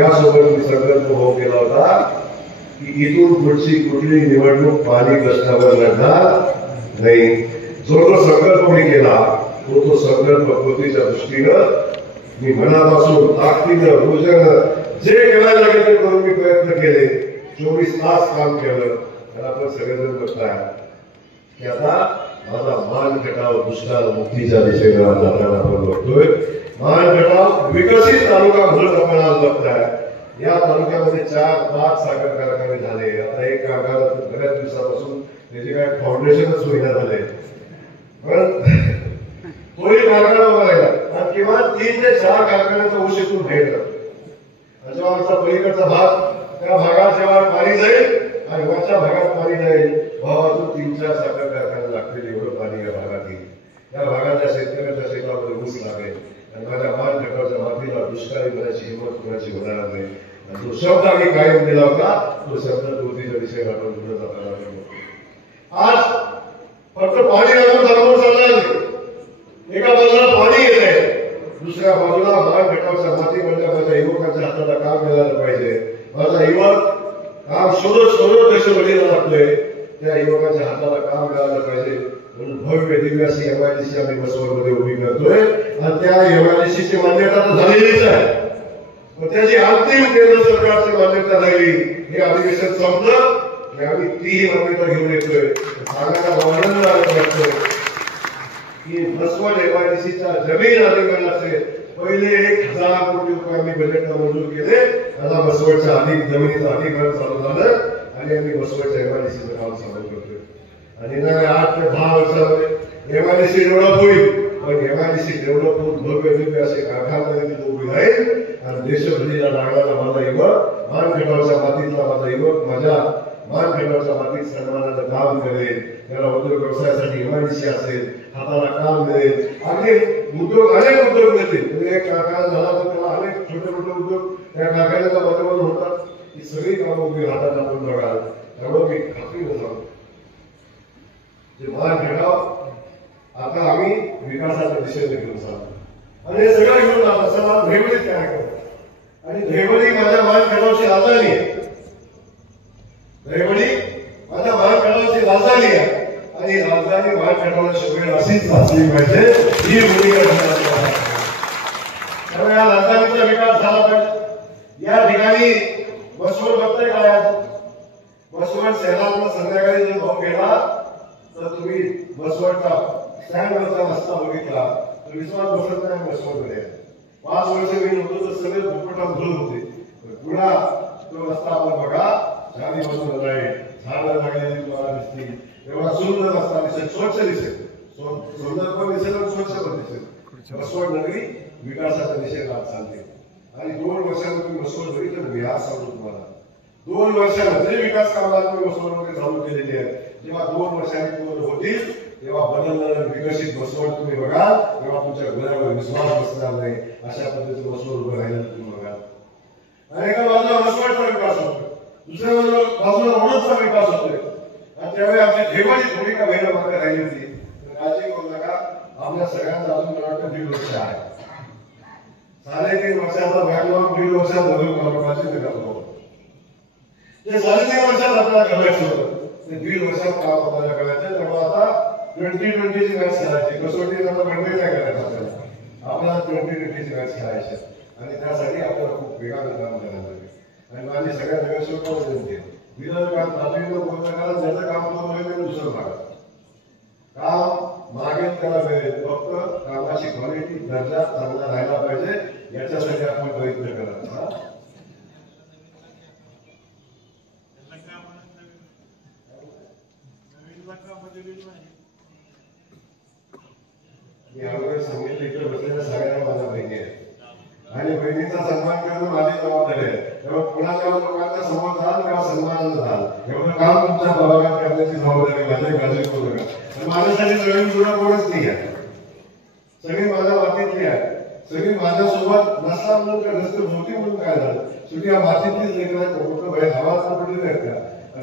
त्यासोबत मी संकल्प होऊ केला होता की इथून पुढची कुठली निवडणूक पाणीग्रस्तावर लढणार नाही. जो तो संकल्प मी केला तो संकल्प पूर्तीच्या दृष्टीनं मी मनापासून ताकदीनं ऊर्जेनं जे करायला लागेल ते करून मी प्रयत्न केले. 24 तास काम केलं. तर आपण सगळेजण बघताय की आता माझा मान खटाव दुष्काळ मुक्तीच्या दिशेने जाताना आपण बघतोय. मान खटाव विकसित तालुका म्हणून आपण आज बघताय. या तालुक्यामध्ये 4-5 साखर कारखाने झाले. आता एक कारखाना बऱ्याच दिवसापासून त्याचे काय फाउंडेशनच होईना झाले. पण तोही कारखाना उभा राहिला आणि किमान 3 ते 4 कारखान्याचा ऊस इथून बाहेर जातो. जेव्हा आमचा पलीकडचा भाग त्या भागात जेव्हा पाणी जाईल आणि वरच्या भागात पाणी जाईल भावातून 3-4 साखर कारखाने लागतील एवढं पाणी या भागात येईल. या भागाच्या शेतकऱ्याच्या शेतामध्ये ऊस लागेल आणि माझ्या मान खटावच्या मातीला दुष्काळी बनायची हिंमत कोणाची होणार नाही. जो शब्द आम्ही कायम दिला होता तो शब्द पूर्तीच्या दिशेने आपण पुढे जाताना आज फक्त पाणी आणून चालवून चालणार नाही. एका बाजूला पाणी येत आहे, दुसऱ्या बाजूला मान खटावच्या मातीमधल्या माझ्या युवकांच्या हाताला काम मिळालं पाहिजे. माझा युवक काम शोधत देशभरीला लागतोय. त्या युवकांच्या हाताला काम मिळालं पाहिजे म्हणून भव्य दिव्य अशी एमआयडीसी आम्ही बसवमध्ये उभी करतोय. आणि त्या एमआयडीसीची मान्यता तर झालेलीच आहे, पण त्याची अंतिम केंद्र सरकारची मान्यता झाली. हे अधिवेशन संपलं की आम्ही तीही मान्यता घेऊन येतोय. सांगायला आनंद वाटतोय की बसवड एमआयडीसीच्या जमीन अधिग्रहणाचे पहिले 1000 कोटी रुपये आम्ही बजेटला मंजूर केले. आता बसवडच्या जमिनीचं अधिग्रहण चालू झालं आणि आम्ही बसवडच्या एमआयडीसीचं काम चालू करतोय. आणि येणाऱ्या 8 ते 10 वर्षामध्ये एमआयडीसी डेव्हलप होईल. पण एमआयडीसी डेव्हलप होऊन भव्य दिव्य असे कारखाने तिथे उभी राहील आणि देशभरीला लागणारा माझा युवक मान खटावच्या मातीतला माझा युवक माझ्या मान खटावच्या मातीत सन्मानानं काम करेल. त्याला उद्योग व्यवसायासाठी एमआयडीसी असेल, हाताला काम मिळेल. अनेक उद्योग मिळतील. एक कारखाना झाला तर त्याला अनेक छोटे मोठे उद्योग त्या कारखान्याच्या माध्यमातून होतात. ही सगळी कामं उभी राहतात आपण बघाल. त्यामुळे मी खात्रीनं सांगतो जे मान खटाव आता आम्ही विकासाच्या दिशेने घेऊन चालतो आणि हे सगळं घेऊन जातो. सर धेवडी तयार करतो आणि धेवडी माझ्या मान खटावची राजधानी आहे. धेवडी माझ्या मान खटावची राजधानी आहे आणि राजधानी मान खटावला शोभेल अशीच असली पाहिजे ही भूमिका घेणार. त्यामुळे या राजधानीचा विकास झाला पाहिजे. या ठिकाणी बसवड बघताय काय बसवड शहरातला संध्याकाळी जर भाऊ गेला तर तुम्ही बसवडचा स्टँडवरचा रस्ता बघितला तर विश्वास बसत नाही. बसवडमध्ये 5 वर्ष मी नव्हतो तर सगळे फुटफुटात धुळ होते. पुन्हा तो रस्ता आपण बघा झाडी बसून आहे, झाडं लागलेली तुम्हाला दिसतील. एवढा सुंदर रस्ता दिसेल, स्वच्छ दिसेल, सुंदर पण दिसेल आणि स्वच्छ पण दिसेल. बसवड नगरी विकासाच्या दिशेने आज चालते आणि 2 वर्षांनी तुम्ही बसवड बघितलं मी आज सांगतो तुम्हाला 2 वर्षांना जे विकास कामाला तुम्ही बसवडमध्ये चालू केलेली आहे जेव्हा 2 वर्षांनी पूर्ण होतील तेव्हा बदलणारं विकसित बसवड तुम्ही बघा. तेव्हा तुमच्या घरावर विश्वास बसणार नाही. अशा पद्धतीचं बसवड उभं राहिलं तुम्ही बघा. आणि एका बाजूला बसवडचा विकास होतोय, दुसऱ्या बाजूला रोडचा विकास होतोय आणि त्यावेळी आमची धेवडी भूमिका व्हायला मागे राहिली होती. काळजी करू नका. आपल्या सगळ्यांचा अजून मला वाटतं 1.5 वर्ष आहे. 3.5 वर्षाचा बॅकलॉग 1.5 वर्षात बदल कामाची करतो. ते 3.5 वर्षात आपल्याला करायचं होतं ते 1.5 वर्षात काम आपल्याला करायचं. त्यामुळे आता 2020ची मॅच खेळायची. कसोटी आता बंदी नाही करायचं आपल्याला 2020ची मॅच खेळायची आणि त्यासाठी आपल्याला खूप वेगानं काम करायला लागेल. आणि माझी सगळ्या नगरसेवकांना विनंती आहे विरोधकात तातडीनं बोलणं करा. ज्याचं काम करून होईल दुसरं भाग काम मागेल त्याला मिळेल. फक्त कामाची क्वालिटी दर्जा चांगला राहायला पाहिजे याच्यासाठी आपण प्रयत्न करा. मी अगोदर सांगितलं इकडे बसलेल्या सगळ्यांना माझ्या बहिणी आहे आणि बहिणीचा सन्मान करणं माझी जबाबदारी आहे. तेव्हा कुणाच्या लोकांचा समोर झाल किंवा सन्मान झाल एवढं काम तुमच्या प्रभागात करण्याची जबाबदारी माझ्या काळजी करू नका. माझ्यासाठी सगळी जुना कोणच नाही आहे. सगळी माझ्या मातीतली आहे. सगळी माझ्यासोबत नसता म्हणून काय नसतं भोवती म्हणून काय झालं शेवटी या मातीतलीच लेकरं मोठं बाहेर हवाचा पडलेलं आहेत का.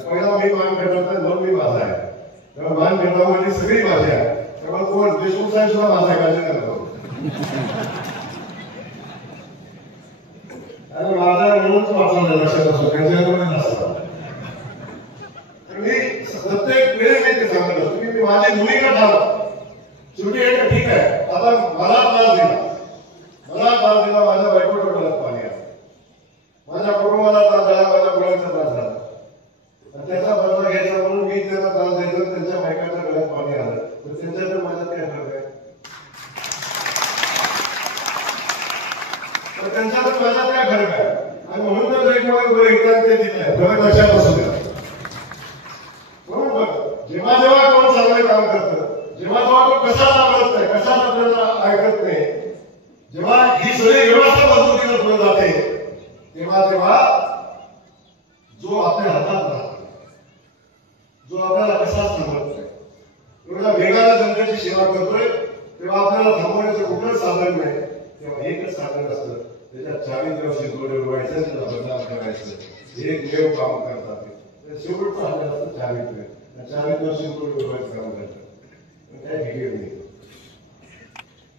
पहिला मी मान ठेवतात म्हणून मी माझा आहे. तेव्हा मान ठेवण्यामध्ये सगळी माझी आहे. तेव्हा कोण देशमुख साहेब सुद्धा माझा काळजी करतो आणि माझा म्हणूनच वाचवलं लक्षात असतो त्यांच्याकडे नसतं. मी प्रत्येक वेळी मी ते सांगत असतो की मी माझी भूमिका ठाम शेवटी एक ठीक आहे. आता मला त्रास दिला माझ्या बायकोच्या डोळ्यात पाणी आलं, माझ्या कुटुंबाला त्रास झाला, माझ्या मुलांचा त्रास झाला, त्याचा बदला घ्यायचा म्हणून मी त्यांना त्रास द्यायचो, त्यांच्या बायकाच्या डोळ्यात पाणी आलं, तर त्यांच्याकडे माझ्यात काय फरक आहे? तर त्यांच्याकडे माझ्यात काय फरक आहे? आणि म्हणून तर एकमेकांना ते दिले फरक लक्षात असू द्या. म्हणून बघ, जेव्हा कोण चांगलं काम करतं, जेव्हा तो कशाला आवडत नाही, कशाला आपल्याला ऐकत नाही, जेव्हा ही सगळी व्यवस्था पद्धतीने पुढे जाते, तेव्हा जो आपल्या हातात राहतो, जो आपल्याला कशाच थांबवत नाही, एवढ्या वेगाने जनतेची सेवा करतोय, तेव्हा आपल्याला थांबवण्याचं कुठलंच साधन नाही. तेव्हा एकच साधन असतं, त्याच्या चावीत शिंतोडे उडवायचं, त्याचा बदलाव करायचं, एक देव काम करतात. शेवटचं आपल्याला असतं चावीत शिंतोडे उडवायचं काम करतात. काय बिघेड नाही,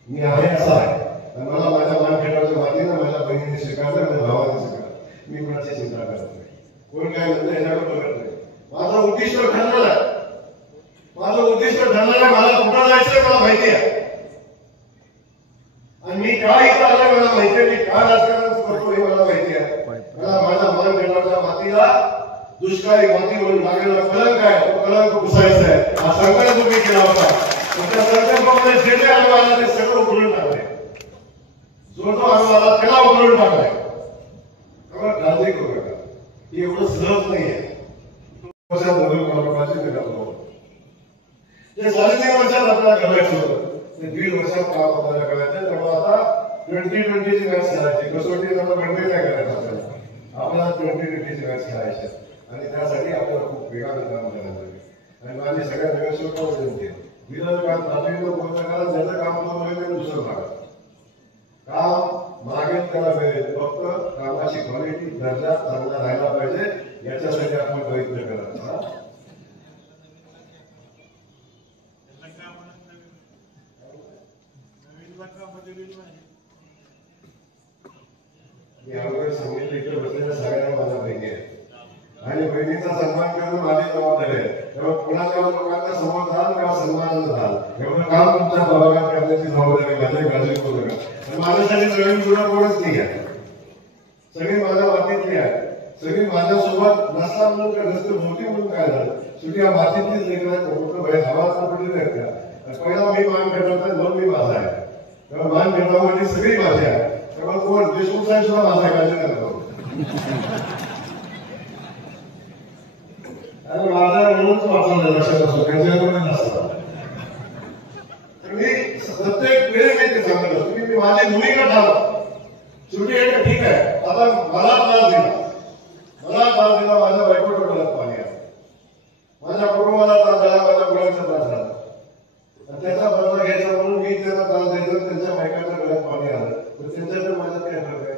मी आहे असा आहे. मला माझ्या मानखेटाच्या मातीनं माझ्या बहिणीने स्वीकारलं, माझ्या भावाने स्वीकारलं. मी कोणाची चिंता करत नाही, कोण काय म्हणतं याच्याकडे बघत नाही. माझं उद्दिष्ट ठरलेलं आहे, मला कुठं जायचंय मला माहिती आहे, आणि मी का इथं आलोय मला माहिती आहे, मी का राजकारण करतो हे मला माहिती आहे. मला माझ्या मानखेटाच्या मातीला दुष्काळी माती म्हणून लागलेला कलंक आहे, तो कलंक पुसायचा आहे. हा संकल्प तुम्ही केला होता, त्या संकल्पामध्ये जे जे अनुभव आला ते सगळं उघडून टाकले, जो अनुभव त्याला उघडून टाकलाय. त्यामुळे काळजी करू नका, ही एवढं सहज नाही आहे. ते 3.5 वर्षात आपल्याला करायचं होतं, ते 1.5 वर्षात काम आपल्याला करायचं. तेव्हा आता 2020ची मॅच खेळायची, कसोटी बनवे नाही करायचं आपल्याला 2020ची मॅच खेळायची, आणि त्यासाठी आपल्याला खूप वेगानं काम करायला लागेल. आणि माझी सगळ्या नगरसेवकांना विनंती आहे, विरोधकात रात्रीला बोलणं करा, ज्याचं काम होतं मिळेल दुसरं बघा. काम मागेल त्याला मिळेल, फक्त कामाची क्वालिटी दर्जा चांगला राहायला पाहिजे, याच्यासाठी आपण प्रयत्न करा. मी अगोदर सांगितलं इकडे बसलेल्या सगळ्यांना माझ्या बहिणी आहे, आणि बहिणीचा सन्मान करणं माझी जबाबदारी आहे. तेव्हा कुणाच्या लोकांना समोर झालं किंवा सन्मानानं झालं, एवढं काम तुमच्या प्रभागात करण्याची जबाबदारी माझी, काळजी करू नका. माझ्यासाठी सगळी मुलं कोणच नाही आहे, सगळी माझ्या मातीतली आहे, सगळी माझ्यासोबत नसता म्हणून काय नसतं, मोठी म्हणून काय झालं, शेवटी या मातीतलीच लेकरं मोठं बाहेर हवाचा पडली नाही का. पहिला मी मान भेटवतात म्हणून मी माझा आहे, तेव्हा मान भेटावं सगळी माझी आहे. तेव्हा कोण देशमुख साहेब सुद्धा माझा काळजी करतो, आणि माझा म्हणूनच वाचवलं लक्षात असतो त्यांच्याकडे नसतं. मी प्रत्येक वेळी मी ते सांगत असतो की मी माझी भूमिका ठाम शेवटी एक ठीक आहे. आता मला त्रास दिला माझ्या बायकोच्या डोळ्यात पाणी आलं, माझ्या कुटुंबाला त्रास झाला, माझ्या मुलांचा त्रास झाला, आणि त्याचा बदला घ्यायचा म्हणून मी त्यांना त्रास द्यायचो, त्यांच्या बायकाच्या डोळ्यात पाणी आलं, तर त्यांच्याकडे माझ्यात काय फरक आहे?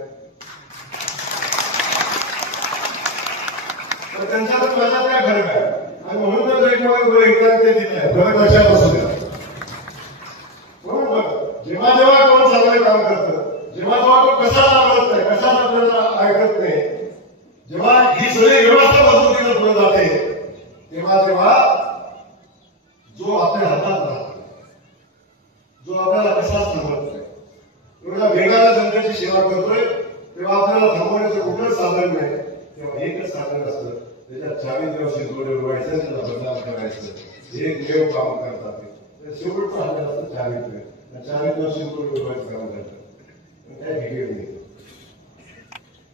तर त्यांच्याकडे माझ्यात काय फरक आहे? आणि म्हणून तर एकमेकांना ते दिले फरक लक्षात असू द्या. म्हणून बघ, जेव्हा कोण चांगलं काम करतं, जेव्हा तो कशाला आवडत नाही, कशाला आपल्याला ऐकत नाही, जेव्हा ही सगळी व्यवस्था पद्धतीने पुढे जाते, तेव्हा जो आपल्या हातात राहतो, जो आपल्याला कशाच थांबवत नाही, एवढ्या वेगाने जनतेची सेवा करतोय, तेव्हा आपल्याला थांबवण्याचं कुठलंच साधन नाही. तेव्हा एकच साधन असतं, त्याच्या चावीत शिंतोडे उडवायचं, त्याचा बदलाव करायचं, एक देव काम करतात. शेवटचं आपल्याला असतं चावीत शिंतोडे उडवायचं काम करतात. काय बिघेड नाही,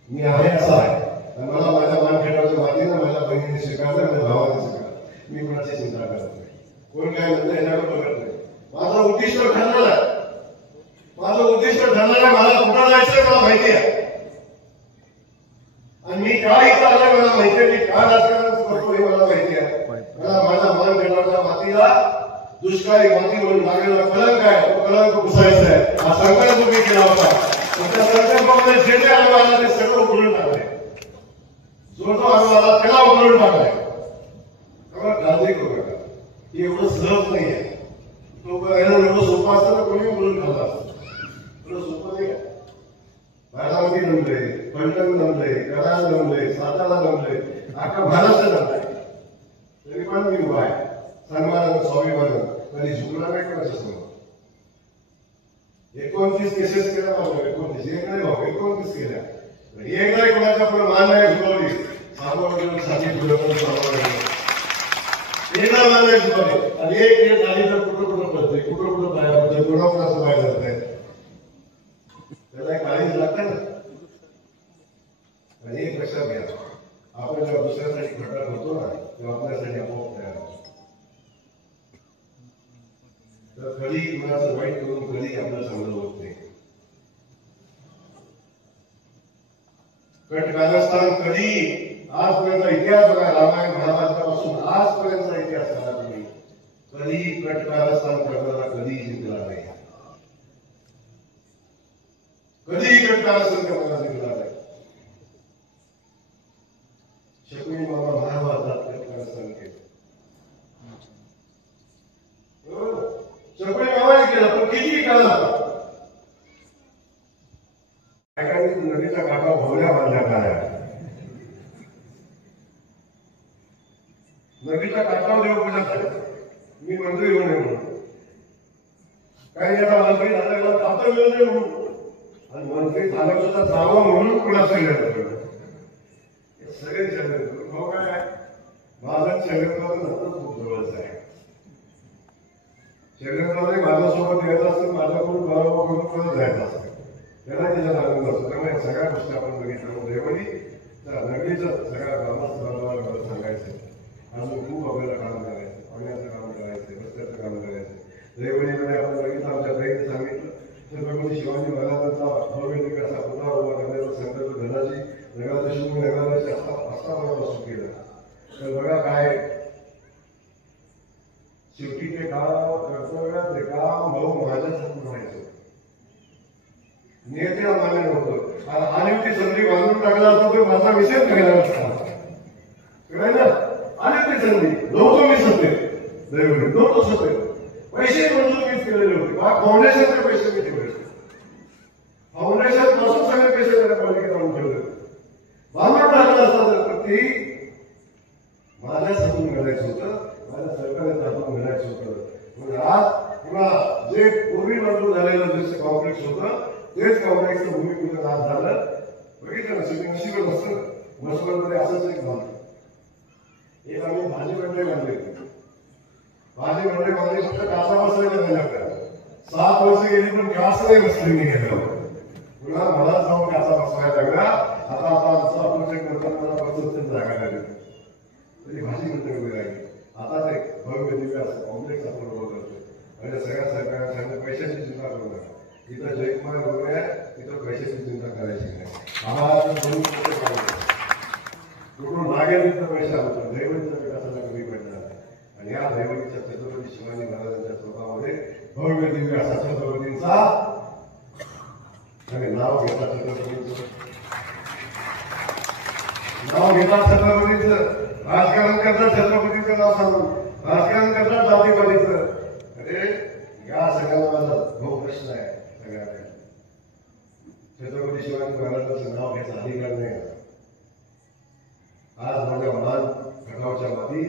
मी आहे असा आहे. मला माझ्या मानखेटाच्या मातीनं माझ्या बहिणीने स्वीकारलं, माझ्या भावाने स्वीकारलं. मी कोणाची चिंता करत नाही, कोण काय म्हणतं याच्याकडे बघत नाही. माझं उद्दिष्ट ठरलेलं आहे, मला कुठं जायचंय मला माहिती आहे, आणि मी का इथं आलोय मला माहिती आहे, मी का राजकारण करतो हे मला माहिती आहे. मला माझ्या मानखेटाच्या मातीला दुष्काळी माती म्हणून लागलेला कलंक आहे, तो कलंक पुसायचा आहे. हा संकल्प तुम्ही केला होता, त्या संकल्पामध्ये जे जे अनुभव आला ते सगळं उघडून टाकले, जो अनुभव आला त्याला उघडून टाकलाय. त्यामुळे काळजी करू नका, ही एवढं सहज नाही आहे. तो एवढं सोपं असतं तर कोणी बोलून खाल्ला असतं, एवढं सोपं नाही आहे. बारामती नमलंय, फलटण नमलंय, 29 केसेस केल्या बाबा, 29 एक नाही बाबा, 29 केल्या. एक नाही कोणाच्या पुढे मान नाही झुकवली. सामावून साथी तुला पण सामावून एकदा मान नाही झुकवली. आणि एक केस झाली तर कुठं पडते, कुठं पाया पडते, कोणाचं पाय जात नाही. त्याला एक काळजी लागते ना. आणि एक लक्षात घ्या, आपण जेव्हा दुसऱ्यासाठी खड्डा करतो ना तेव्हा आपल्यासाठी आपोआप तयार होतो. तर कधी कुणाचं वाईट करून कधी आपलं चांगलं होत नाही. कटकारस्थान कधी आजपर्यंत इतिहास बघा, रामायण महाभारतापासून आजपर्यंतचा इतिहास बघा तुम्ही, कधी कटकारस्थान करणारा कधी जिंकला नाही. कधी कटकारस्थान करणारा जिंकला नाही. शकुनी मामा महाभारतात कटकारस्थान केलं. शकुनी मामाने केलं, पण किती केलं. नदीच्या काठावर भोवऱ्या बांधल्या काय, नदीच्या काठावर देवपूजा झाली. मी मंत्री होऊ नये म्हणून, काही आता मंत्री झाल्याला खाता मिळू नये म्हणून, आणि मंत्री झालं सुद्धा जावं म्हणून कुणाचं गेलं सगळे शरीर भाऊ काय माझं शरीरामध्ये नंतर खूप जवळच आहे. शरीरामध्ये माझ्यासोबत यायचं असतं, माझ्याकडून बरोबर करून परत जायचं असतं. त्याला त्याच्यात आनंद असतो. त्यामुळे सगळ्या गोष्टी आपण बघितलं. रेवणी नगरीचं सगळ्या गावात सांगायचं. अजून खूप आपल्याला काम करायचं, पाण्याचं काम करायचं, रस्त्याचं काम करायचं. रेवणीमध्ये आपण बघितलं, आमच्या ताईने सांगितलं, छत्रपती शिवाजी महाराजांचा भव्य असा पुतळा उभा करण्याचा संकल्प धनाची नगराध्यक्ष नगराध्यक्ष असताना सुरू केला. तर बघा काय शेवटी ते काम कर्तव्यात ते काम भाऊ माझ्याच हातून व्हायचं. नेत्याला मान्य नव्हतं. आणि ती संधी बांधून टाकला असता तो माझा विषय करायला असता ना. आणि ती संधी नव्हतो मी सत्तेत, नव्हतो सत्तेत. पैसे मंजूर मीच केलेले होते. फाउंडेशनचे पैसे मी ठेवले. फाउंडेशन पासून सगळे पैसे त्याला पालिकेत आणून ठेवले. बांधून टाकलं असतं तर ती माझ्याच हातून घडायचं होतं, माझ्या सरकारच्या हातून घडायचं होतं. म्हणजे आज पुन्हा जे पूर्वी मंजूर झालेलं जसं कॉम्प्लेक्स होतं तेच कॉम्प्लेक्सचं भूमिपूजन आज झालं. बघितलं ना, सगळी नशिबच असतं. मसवरमध्ये असंच एक बांधलं. एक आम्ही भाजी मंडळी बांधली. भाजी मंडळी बांधली फक्त काचा बसवायला नाही आपल्याला. 7 वर्ष गेली पण काच नाही बसली मी गेल्यावर. पुन्हा मला जाऊन काचा बसवायला लागला. आता प्रोजेक्ट करताना मला 75 जागा लागली. तरी भाजी मंडळी उभी राहिली. आता ते भव्य दिव्य असं कॉम्प्लेक्स आपण उभं करतो. म्हणजे सगळ्या सरकारने पैशाची चिंता करू नका. इथं जयकुमार वगैरे आहे, तिथं पैशाची चिंता करायची नाही. आम्हाला कुठून मागेल तिथं पैसा होतो. दैवतीच्या विकासाला कमी पडणार नाही. आणि या दैवतीच्या छत्रपती शिवाजी महाराजांच्या स्वतःमध्ये भव्य दिव्य असा छत्रपतींचा नाव घेता, छत्रपतींचं नाव घेता, छत्रपतींचं राजकारण करतात, छत्रपतीचं नाव सांगून राजकारण करतात जातीपातीचं. अरे या सगळ्याला माझा भाऊ प्रश्न आहे. सगळ्याकडे छत्रपती शिवाजी महाराजांचं नाव घ्यायचा अधिकार नाही. आज माझ्या मान खटावच्या माती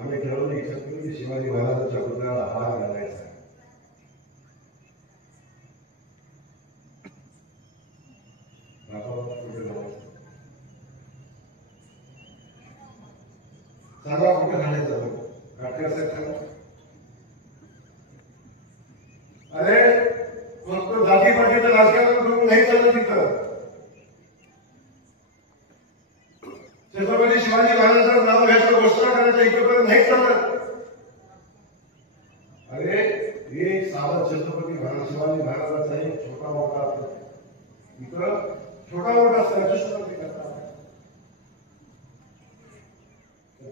आम्ही ठरवलं की छत्रपती शिवाजी महाराजांच्या पुतळ्याला हार घालायचा. सांगा कुठे घालायचं काटकरसाहेब. अरे फक्त जातीपातीचं राजकारण करून नाही चालत तिथं. छत्रपती शिवाजी महाराजांचं नाव घ्यायचं, घोषणा करायचं इकडपर्यंत नाही चालत. अरे एक साधा छत्रपती शिवाजी महाराजांचा एक छोटा मोठा इथं छोटा मोठा संचष्टी करतात.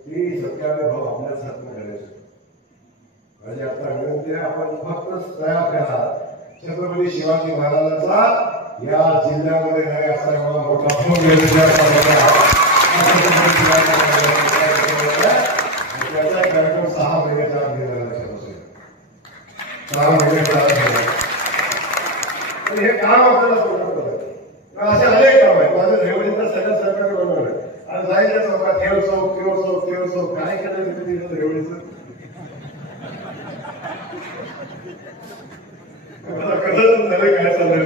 ते सत्याने भाव आपल्याच हातून घालायचे. म्हणजे आता विनंती आहे, आपण फक्त तयार करा. छत्रपती शिवाजी महाराजांचा या जिल्ह्यामध्ये नाही असा एवढा मोठा त्याचा कार्यक्रम 6 महिन्याच्या आत घेणार लक्षात असेल. 6 महिन्याच्या आत हे काम आपल्याला पूर्ण करायचं. असे अनेक काम आहे. माझ्या रेवणीचा सगळ्या सरकार बनवलं आहे. आणि जायचं चौकात ठेव चौक काय करायचं तुम्ही रेवणीचं. मला कळलं नाही काय चाललंय.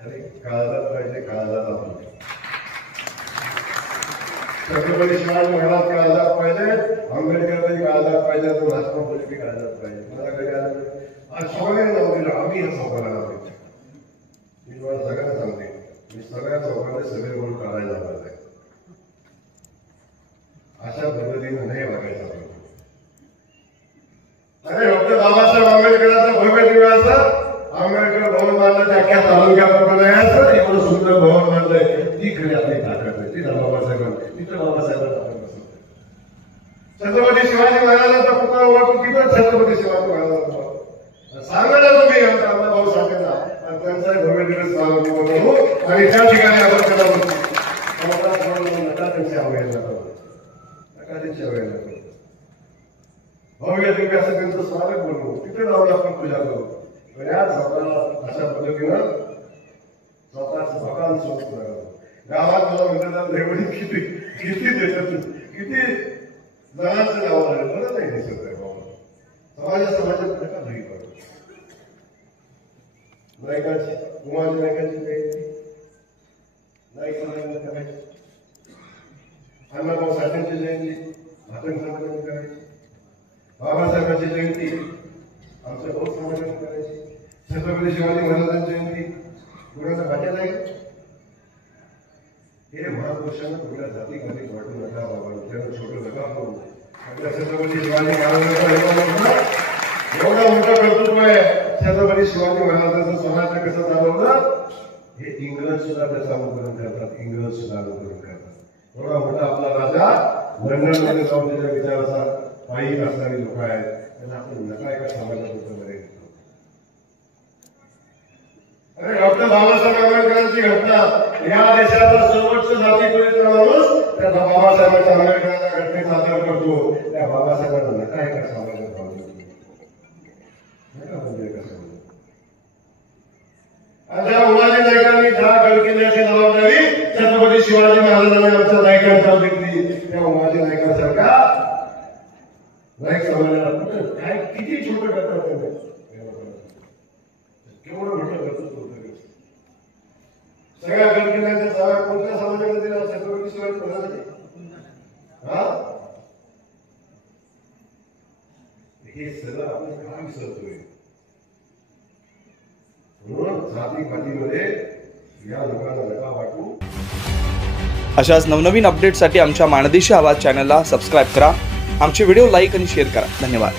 अरे काळजात पाहिजे, काळजात आपण छत्रपती शिवाजी महाराज काळजात पाहिजे, आंबेडकर काळजात पाहिजे, महात्मा फुले काळजात पाहिजे. मला कधी आज सगळ्यांना नव्हतं आम्ही या चौकाला लावायचं. मी तुम्हाला सगळ्यांना सांगते, मी सगळ्या चौकांना सगळे म्हणून काढायला लावत आहे. अशा पद्धतीने नाही वागायचं. अरे डॉक्टर बाबासाहेब आंबेडकरांचा भव्य दिव्याचा आंबेडकर भवन बांधण्याच्या अख्ख्या तालुक्यात एवढं सुंदर भवन बांधलंय. ती खरी आपली ताकद आहे. ती बाबासाहेबांनी तिथं बाबासाहेबांना छत्रपती शिवाजी महाराजांचा पुतळा ओळखतो तिथं छत्रपती शिवाजी महाराजांचा सांगायला तुम्ही आमचा भाऊ सांगायचा आणि त्यांचा भव्य दिवस आणि त्या ठिकाणी आपण त्याला नका त्यांची अवहेलना करू, नका त्यांची अवहेलना करू. भव्य दिव्य असं त्यांचं स्वागत बनवू, तिथे जाऊन आपण पूजा करू. या स्वतःला अशा पद्धतीनं स्वतःच भगवान सोबत गावात मला म्हणतात देवडी किती किती देतात, किती जणांचं गाव आलं बरं नाही दिसत आहे बाबा. समाजात नका नाही पडत. नायकांची उमाजी नायकांची नाईक करायची, अण्णाभाऊ साठेंची जयंती भाकण समाजाने करायची, बाबासाहेबांची जयंती आमच्या बहुत समाजाने करायची, छत्रपती शिवाजी महाराजांची जयंती कुणाचा भाज्या जाईल. हे महापुरुषांना कुठल्या जाती मध्ये वाटू नका बाबा, त्यानं छोटं नका करू. आपल्या छत्रपती शिवाजी महाराजांचा एवढा मोठा कर्तृत्व आहे. छत्रपती शिवाजी महाराजांचं स्वराज्य कसं चालवलं हे इंग्रज सुद्धा त्याचं अनुकरण करतात, इंग्रज सुद्धा अनुकरण करतात. एवढा मोठा आपला राजा लंडन मध्ये जाऊन त्याच्या विचाराचा पायी असणारी लोक आहेत, त्यांना आपण नका एका समाजामध्ये. अरे डॉक्टर बाबासाहेब आंबेडकरांची घटना या देशाचा सर्वोच्च जातीपरित माणूस त्या बाबासाहेबांच्या आंबेडकरांच्या घटनेचा आदर करतो. त्या बाबासाहेबांना नका एका समाजात भावना अशा उमाजी नायकांनी ज्या गड किल्ल्याची जबाबदारी छत्रपती शिवाजी महाराजांनी आमच्या नायकांच्या घेतली, त्या उमाजी नायकांसारखा नाईक समाजाला काय किती छोटं करतात, केवढं मोठं करतो. सगळ्या गड किल्ल्याच्या जागा कोणत्या समाजाला दिल्या? छत्रपती शिवाजी महाराजांनी. हे सगळं आपण काय विसरतोय. म्हणून जातीपातीमध्ये या लोकांना नका वाटू. अशाच नवनवीन अपडेटसाठी आमच्या माणदेशी आवाज चॅनलला सबस्क्राईब करा. आमचे व्हिडिओ लाईक आणि शेअर करा. धन्यवाद.